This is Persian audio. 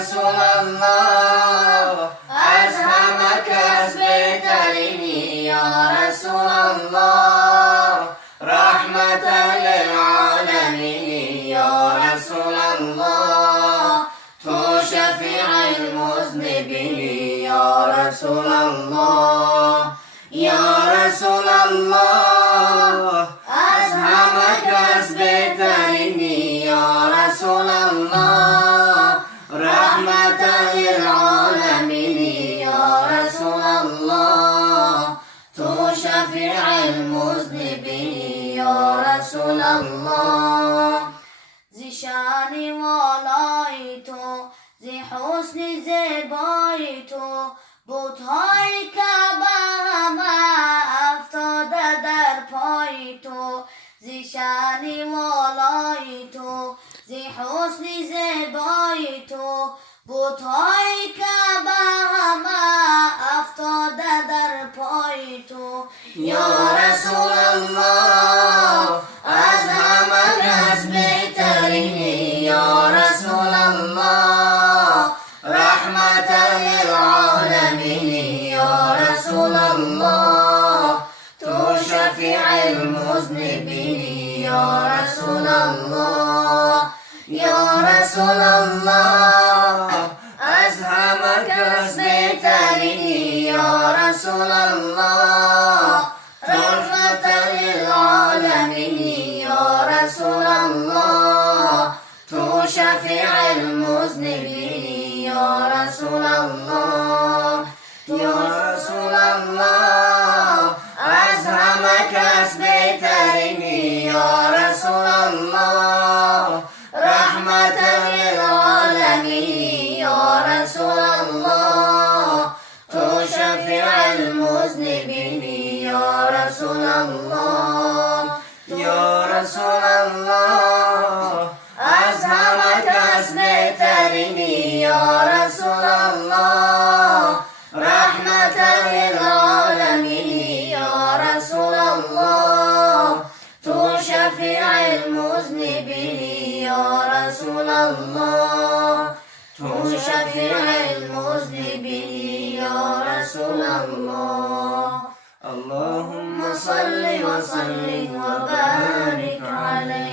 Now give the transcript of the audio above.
رسول الله أزهمك بترني يا رسول الله رحمة للعالمين يا رسول الله تشفع المذنبين يا رسول الله يا رسول الله أزهمك بترني يا رسول الله رحمة للعالمين يا رسول الله تشفع المذنبين يا رسول الله زشانی والای تو زی حسن زیبای تو بت‌های کعبه همه افتاده در پای تو زشانی والای تو زی حسن زیبای تو بت‌های کعبه همه افتاده در پای تو یا رسول الله أزهمك بترني يا رسول الله رحمة للعالمين يا رسول الله تشفع المذنبين يا رسول الله يا رسول الله أزهمك بترني يا رسول الله رحمة للعالمين يا رسول الله تشفع المذنبين يا رسول الله يا رسول الله أزهمك بترني يا رسول الله رحمة للعالمين يا رسول الله تشفع المذنبين يا رسول الله يا رسول الله أزهمك بترني يا رسول الله رحمة للعالمين يا رسول الله تشفع المذنبين يا رسول الله تشفع المذنبين يا رسول الله اللهم صل وسلم وبارك عليه